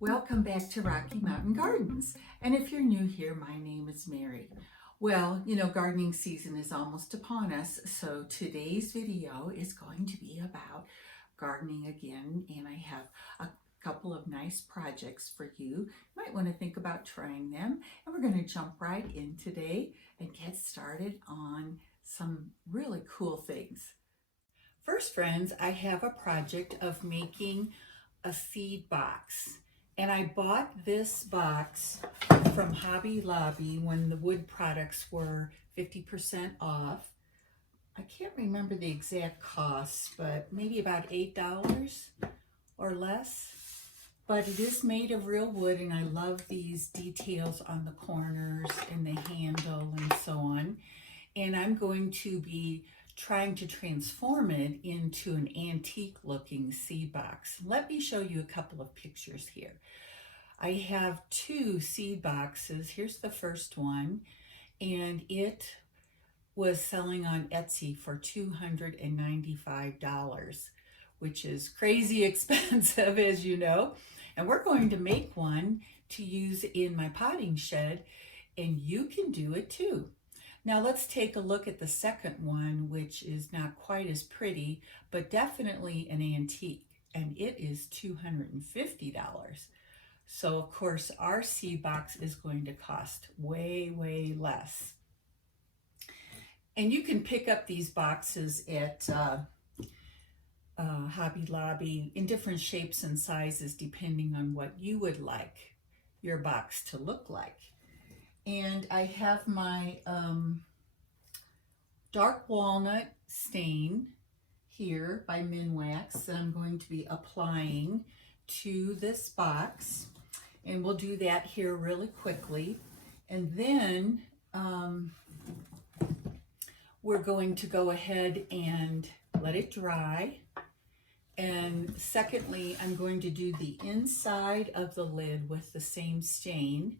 Welcome back to Rocky Mountain Gardens. And if you're new here, my name is Mary. Well, gardening season is almost upon us, so today's video is going to be about gardening again, and I have a couple of nice projects for you. You might want to think about trying them, and we're going to jump right in today and get started on some really cool things. First, friends, I have a project of making a seed box. And I bought this box from Hobby Lobby when the wood products were 50% off. I can't remember the exact cost, but maybe about $8 or less. But it is made of real wood, and I love these details on the corners and the handle and so on. And I'm going to be trying to transform it into an antique looking seed box. Let me show you a couple of pictures here. I have two seed boxes. Here's the first one, and it was selling on Etsy for $295, which is crazy expensive, as you know. And we're going to make one to use in my potting shed, and you can do it too. Now let's take a look at the second one, which is not quite as pretty, but definitely an antique, and it is $250. So of course our seed box is going to cost way, way less. And you can pick up these boxes at Hobby Lobby in different shapes and sizes depending on what you would like your box to look like. And I have my dark walnut stain here by Minwax that I'm going to be applying to this box. And we'll do that here really quickly. And then we're going to go ahead and let it dry. And secondly, I'm going to do the inside of the lid with the same stain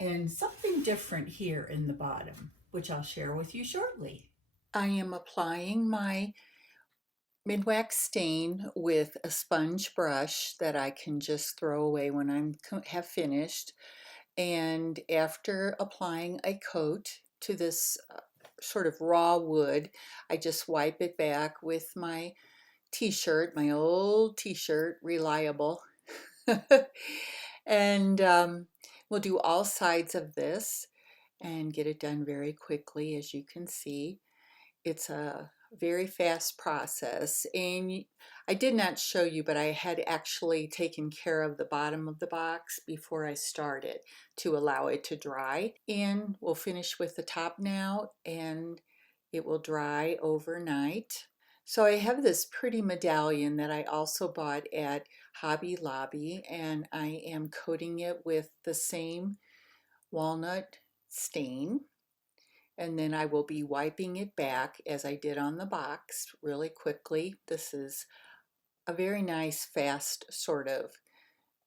and something different here in the bottom, which I'll share with you shortly. I am applying my Minwax stain with a sponge brush that I can just throw away when I have finished. And after applying a coat to this sort of raw wood, I just wipe it back with my t-shirt, my old t-shirt, Reliable. And we'll do all sides of this and get it done very quickly. As you can see, it's a very fast process, and I did not show you, but I had actually taken care of the bottom of the box before I started to allow it to dry. And we'll finish with the top now, and it will dry overnight. So I have this pretty medallion that I also bought at Hobby Lobby, and I am coating it with the same walnut stain. And then I will be wiping it back as I did on the box really quickly. This is a very nice, fast sort of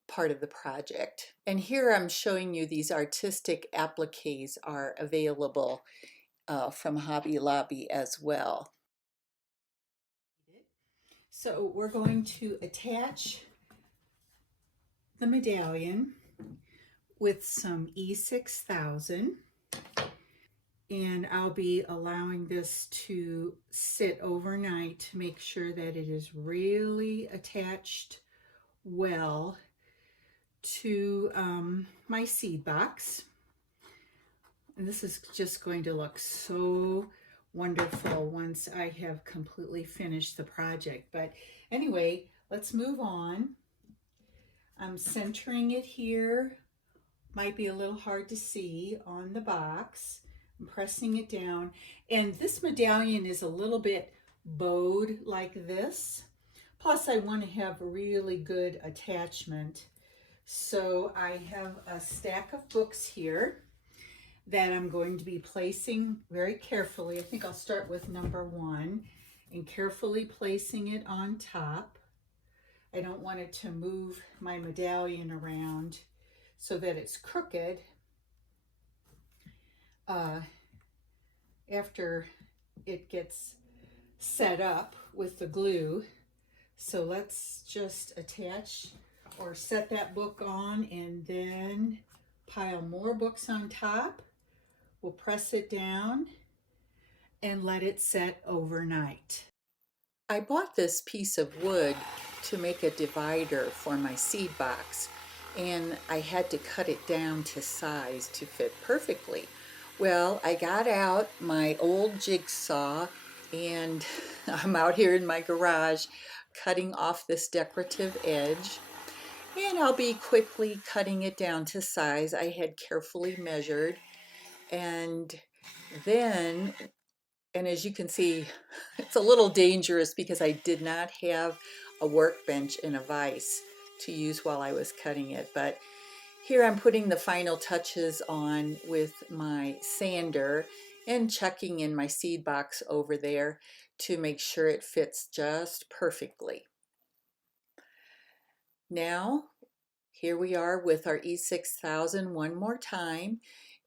part of the project. And here I'm showing you these artistic appliques are available from Hobby Lobby as well. So we're going to attach the medallion with some E6000. And I'll be allowing this to sit overnight to make sure that it is really attached well to my seed box. And this is just going to look so wonderful once I have completely finished the project. But anyway, let's move on. I'm centering it here. Might be a little hard to see on the box. I'm pressing it down, and this medallion is a little bit bowed like this. Plus I want to have really good attachment. So I have a stack of books here that I'm going to be placing very carefully. I think I'll start with number 1 and carefully placing it on top. I don't want it to move my medallion around so that it's crooked after it gets set up with the glue. So let's just attach or set that book on and then pile more books on top. We'll press it down and let it set overnight. I bought this piece of wood to make a divider for my seed box, and I had to cut it down to size to fit perfectly. Well, I got out my old jigsaw and I'm out here in my garage cutting off this decorative edge, and I'll be quickly cutting it down to size I had carefully measured. And then, and as you can see, it's a little dangerous because I did not have a workbench and a vise to use while I was cutting it. But here I'm putting the final touches on with my sander and chucking in my seed box over there to make sure it fits just perfectly. Now, here we are with our E6000 one more time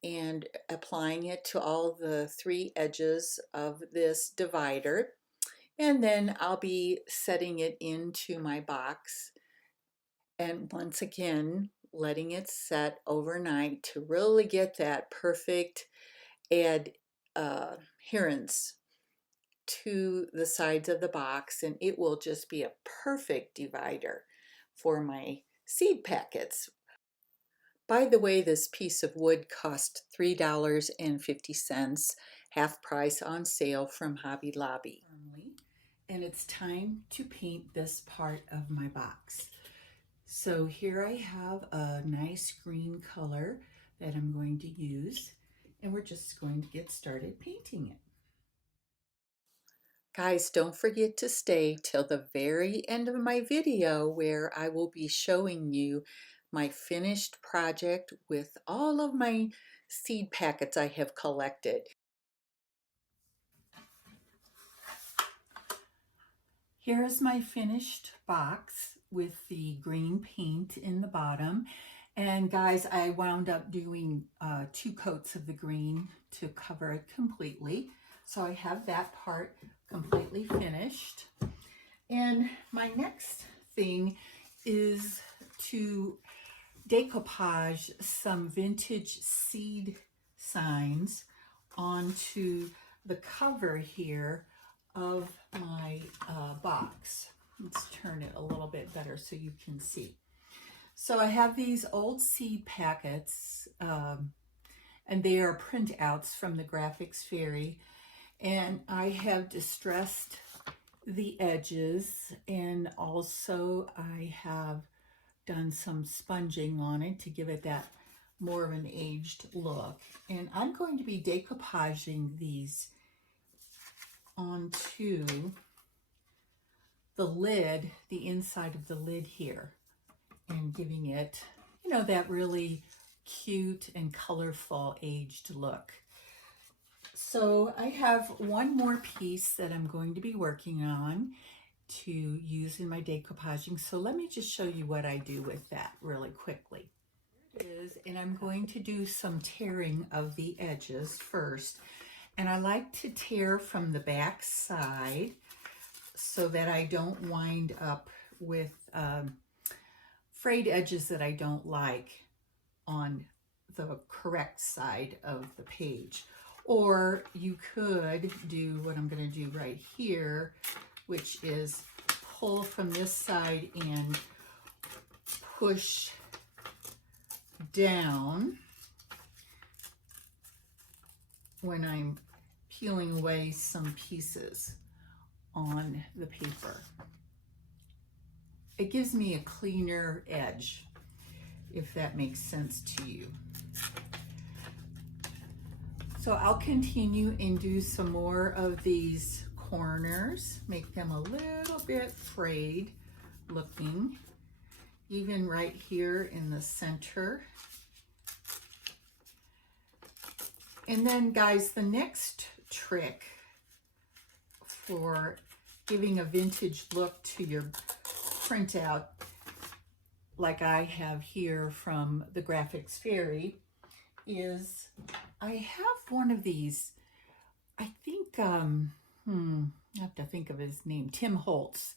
and applying it to all the three edges of this divider. And then I'll be setting it into my box. And once again, letting it set overnight to really get that perfect adherence to the sides of the box. And it will just be a perfect divider for my seed packets. By the way, this piece of wood cost $3.50, half price on sale from Hobby Lobby. And it's time to paint this part of my box. So here I have a nice green color that I'm going to use, and we're just going to get started painting it. Guys, don't forget to stay till the very end of my video where I will be showing you my finished project with all of my seed packets I have collected. Here's my finished box with the green paint in the bottom. And guys, I wound up doing 2 coats of the green to cover it completely. So I have that part completely finished. And my next thing is to decoupage some vintage seed signs onto the cover here of my box. Let's turn it a little bit better so you can see. So I have these old seed packets, and they are printouts from the Graphics Fairy, and I have distressed the edges, and also I have done some sponging on it to give it that more of an aged look. And I'm going to be decoupaging these onto the lid, the inside of the lid here, and giving it, you know, that really cute and colorful aged look. So I have one more piece that I'm going to be working on to use in my decoupaging. So let me just show you what I do with that really quickly. And I'm going to do some tearing of the edges first. And I like to tear from the back side so that I don't wind up with frayed edges that I don't like on the correct side of the page. Or you could do what I'm going to do right here, which is pull from this side and push down when I'm peeling away some pieces on the paper. It gives me a cleaner edge, if that makes sense to you. So I'll continue and do some more of these corners, make them a little bit frayed looking, even right here in the center. And then guys, the next trick for giving a vintage look to your printout, like I have here from the Graphics Fairy, is I have one of these, I think, I have to think of his name, Tim Holtz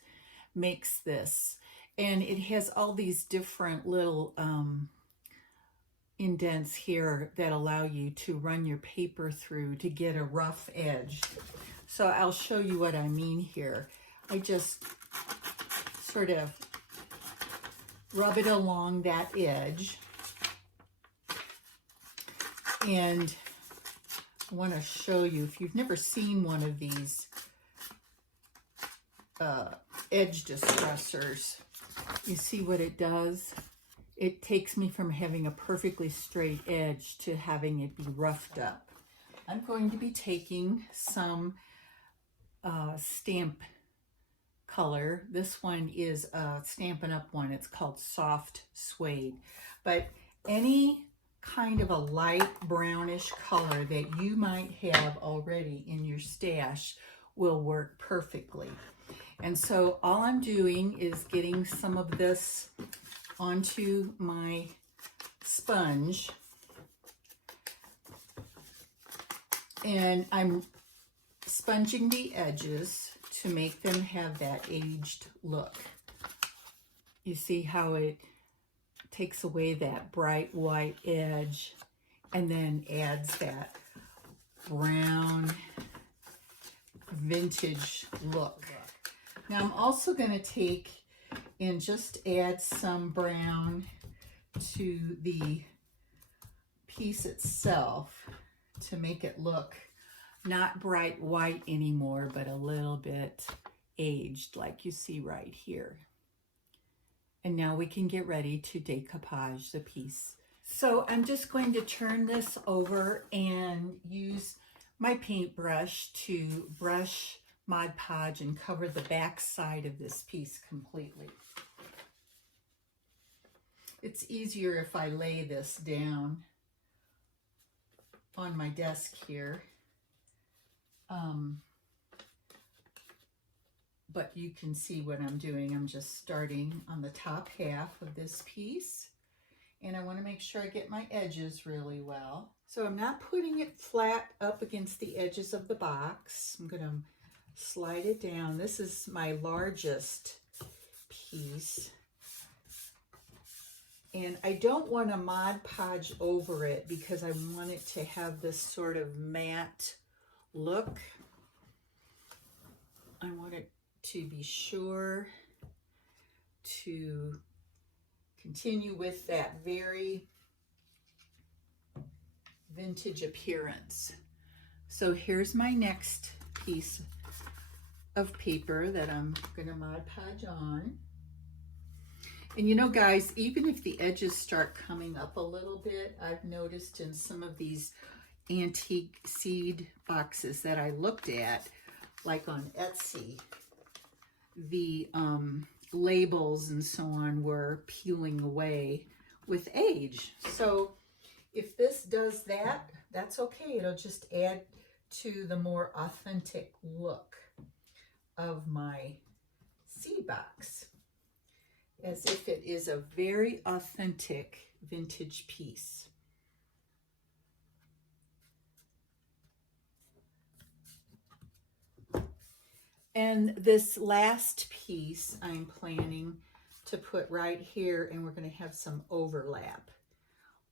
makes this. And it has all these different little indents here that allow you to run your paper through to get a rough edge. So I'll show you what I mean here. I just sort of rub it along that edge, and I want to show you, if you've never seen one of these edge distressors, you see what it does? It takes me from having a perfectly straight edge to having it be roughed up. I'm going to be taking some stamp color. This one is a Stampin' Up! One. It's called Soft Suede. But any kind of a light brownish color that you might have already in your stash will work perfectly. And so all I'm doing is getting some of this onto my sponge, and I'm sponging the edges to make them have that aged look. You see how it takes away that bright white edge and then adds that brown vintage look. Now I'm also going to take and just add some brown to the piece itself to make it look not bright white anymore, but a little bit aged, like you see right here. And now we can get ready to decoupage the piece. So I'm just going to turn this over and use my paintbrush to brush Mod Podge and cover the back side of this piece completely. It's easier if I lay this down on my desk here. But you can see what I'm doing. I'm just starting on the top half of this piece, and I want to make sure I get my edges really well. So I'm not putting it flat up against the edges of the box. I'm going to slide it down. This is my largest piece, and I don't want to Mod Podge over it because I want it to have this sort of matte look. I want it to be sure to continue with that very vintage appearance. So here's my next piece of paper that I'm going to Mod Podge on. And you know, guys, even if the edges start coming up a little bit, I've noticed in some of these antique seed boxes that I looked at, like on Etsy, the labels and so on were peeling away with age. So if this does that, that's okay. It'll just add to the more authentic look of my seed box, as if it is a very authentic vintage piece. And this last piece I'm planning to put right here, and we're going to have some overlap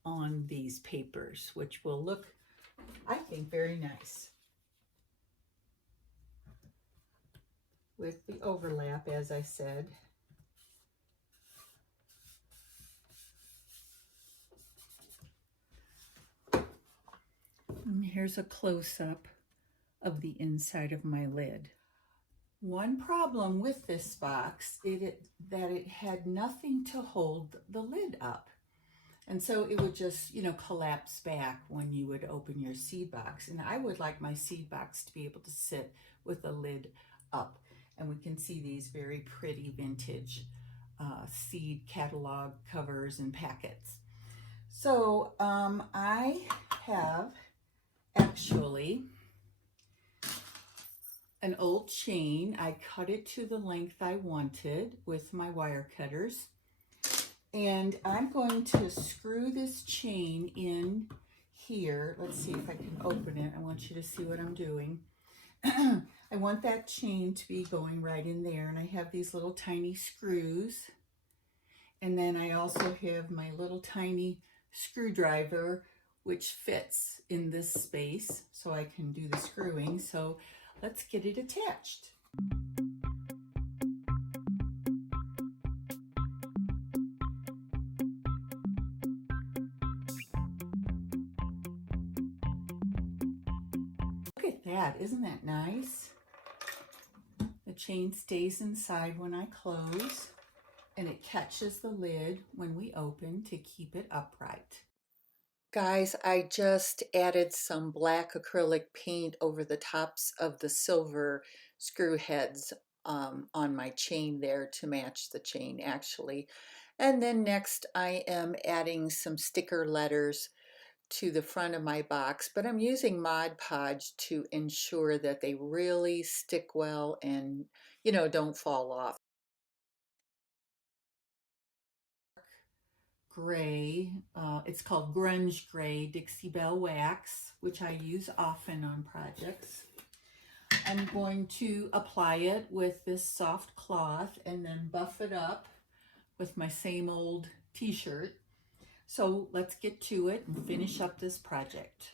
on these papers, which will look, I think, very nice with the overlap, as I said. And here's a close-up of the inside of my lid. One problem with this box is that it had nothing to hold the lid up. And so it would just, you know, collapse back when you would open your seed box. And I would like my seed box to be able to sit with the lid up. And we can see these very pretty vintage seed catalog covers and packets. So I have actually an old chain. I cut it to the length I wanted with my wire cutters. And I'm going to screw this chain in here. Let's see if I can open it. I want you to see what I'm doing. I want that chain to be going right in there. And I have these little tiny screws. And then I also have my little tiny screwdriver, which fits in this space so I can do the screwing. So let's get it attached. Look at that, isn't that nice? The chain stays inside when I close, and it catches the lid when we open to keep it upright. Guys, I just added some black acrylic paint over the tops of the silver screw heads on my chain there to match the chain actually. And then next I am adding some sticker letters to the front of my box, but I'm using Mod Podge to ensure that they really stick well and, you know, don't fall off. Gray, it's called Grunge Gray Dixie Belle Wax, which I use often on projects. I'm going to apply it with this soft cloth and then buff it up with my same old t-shirt. So let's get to it and finish up this project.